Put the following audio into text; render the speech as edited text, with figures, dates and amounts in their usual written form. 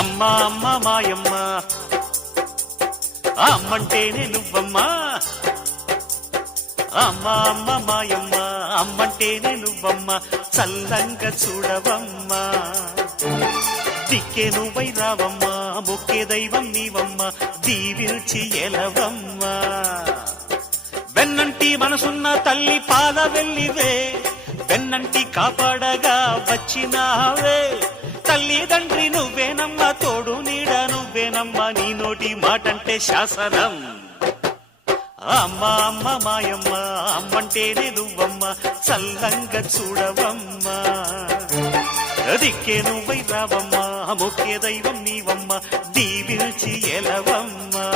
అమ్మా అమ్మ మాయమ్మ అమ్మంటేనే నువ్వమ్మా అమ్మా అమ్మ మాయమ్మ అమ్మంటేనే నువ్వమ్మ చల్లంగా చూడవమ్మా దిక్కే నువ్వై రావమ్మా మొక్కే దైవం నీవమ్మ దీవిల్చి ఎలవమ్మా వెన్నంటి మనసున్న తల్లి పాల వెళ్ళివే వెన్నంటి కాపాడగా వచ్చినావే తల్లిదండ్రి నువ్వేనమ్మా తోడు నీడ నువ్వేనమ్మా నీ నోటి మాటంటే శాసనం అమ్మ అమ్మ మాయమ్మ అమ్మంటేనే నువ్వమ్మ చల్లంగా చూడవమ్మా దిక్కే నువ్వై రావమ్మా మొక్కే దైవం నీవమ్మ దీవిల్చి ఎలవమ్మా